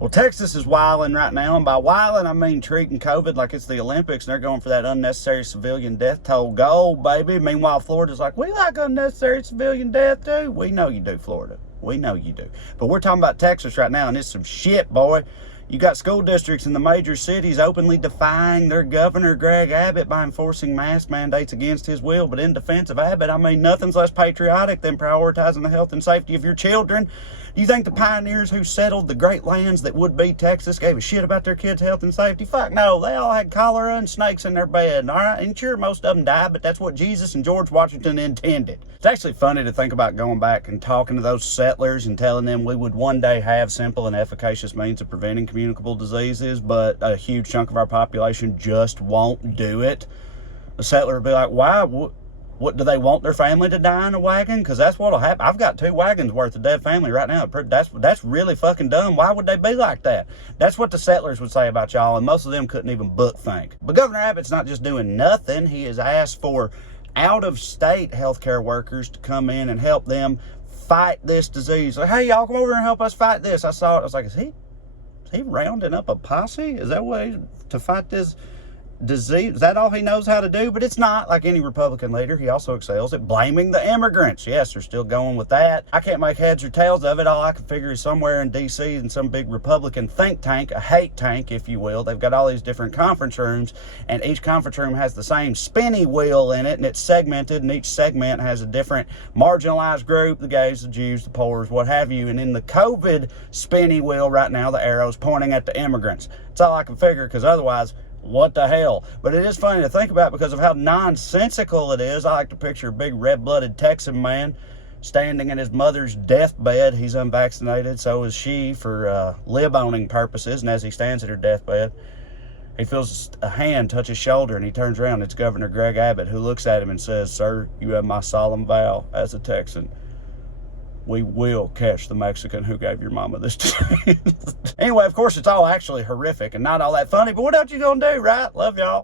Well, Texas is wilding right now, and by wilding, I mean treating COVID like it's the Olympics, and they're going for that unnecessary civilian death toll goal, baby. Meanwhile, Florida's like, we like unnecessary civilian death, too. We know you do, Florida. We know you do. But we're talking about Texas right now, and it's some shit, boy. You got school districts in the major cities openly defying their governor, Greg Abbott, by enforcing mask mandates against his will. But in defense of Abbott, I mean, nothing's less patriotic than prioritizing the health and safety of your children. Do you think the pioneers who settled the great lands that would be Texas gave a shit about their kids' health and safety? Fuck no. They all had cholera and snakes in their bed, all right? And sure, most of them died, but that's what Jesus and George Washington intended. It's actually funny to think about going back and talking to those settlers and telling them we would one day have simple and efficacious means of preventing communicable diseases, but a huge chunk of our population just won't do it. The settler would be like, why? What do they want their family to die in a wagon? Because that's what'll happen. I've got 2 wagons worth of dead family right now. That's really fucking dumb. Why would they be like that? That's what the settlers would say about y'all, and most of them couldn't even but think. But Governor Abbott's not just doing nothing. He has asked for out-of-state healthcare workers to come in and help them fight this disease. Like, hey, y'all come over here and help us fight this. I saw it. I was like, is he rounding up a posse? Is that way to fight this disease? Is that all he knows how to do? But it's not. Like any Republican leader, he also excels at blaming the immigrants. Yes, they're still going with that. I can't make heads or tails of it. All I can figure is somewhere in D.C. in some big Republican think tank, a hate tank, if you will, they've got all these different conference rooms, and each conference room has the same spinny wheel in it, and it's segmented, and each segment has a different marginalized group, the gays, the Jews, the poors, what have you. And in the COVID spinny wheel right now, the arrow's pointing at the immigrants. That's all I can figure, because otherwise, what the hell? But it is funny to think about because of how nonsensical it is. I like to picture a big red-blooded Texan man standing in his mother's deathbed. He's unvaccinated, so is she, for lib-owning purposes. And as he stands at her deathbed, he feels a hand touch his shoulder, and he turns around. It's Governor Greg Abbott, who looks at him and says, "Sir, you have my solemn vow as a Texan. We will catch the Mexican who gave your mama this disease." Anyway, of course, it's all actually horrific and not all that funny, but what else you gonna do, right? Love y'all.